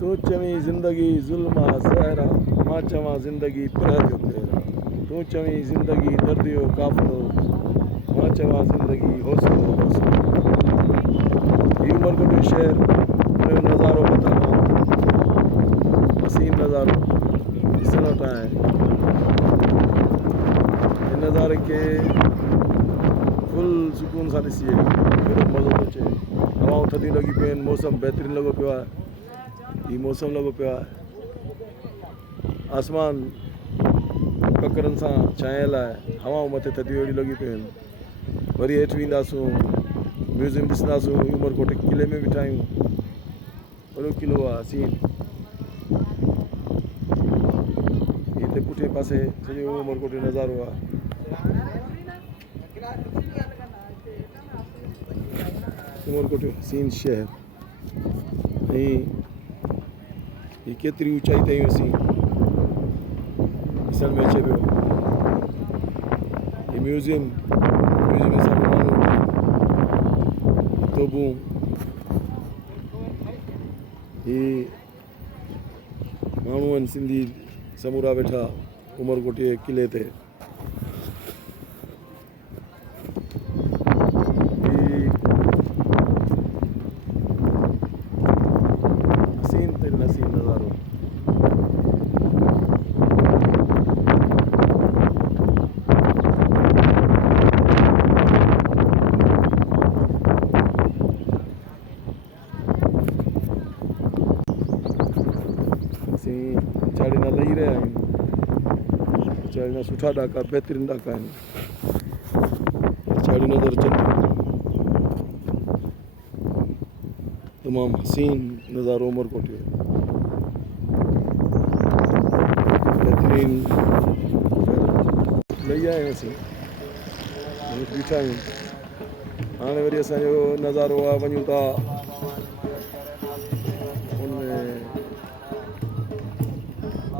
तूं चवीं ज़िंदगी ज़ुल्म आ ज़हरा मां चवां ज़िंदगी पिरह जो फेरा तूं चवीं ज़िंदगी दर्द जो काफ़िलो मां चवां ज़िंदगी हौसलो हौसलो ही उमरकोट जो शहर हुनजो नज़ारो बतां हसीन नज़ारो ॾिसण वटां आहे हिन नज़ारे खे फुल सुकून सां ॾिसी हेॾो मज़ो थो अचे हवाऊं थधियूं लॻी पियूं आहिनि मौसम बहितरीनु लॻो पियो आहे हीउ मौसम लॻो पियो आहे आसमान ककरनि सां छांयल आहे हवाऊं मथे थधियूं अहिड़ियूं लॻी पियूं आहिनि वरी हेठि वेंदासूं म्यूज़ियम ॾिसंदासूं उमरकोट किले में बीठा आहियूं वॾो किलो आहे हसीन हिते पुठे पासे सॼो उमरकोट जो नज़ारो आहे उमरकोट जो हसीन शहर ऐं ही केतिरी ऊचाई ताईं असीं ॾिसण में अचे पियो ही म्यूज़ियम में साम्हूं माण्हू तोबूं ही माण्हू आहिनि सिंधी समूरा वेठा उमरकोट जे किले ते हसीन नज़ारो चाड़ीना लही रहिया आहियूं चाड़ीना सुठा ॾाका बहितरीनु ॾाका आहिनि चाड़ियूं नज़र अचनि तमामु हसीन नज़ारो उमरकोट जो बहितरीनु लही आया आहियूं असीं बीठा आहियूं हाणे वरी असांजो नज़ारो आहे वञूं था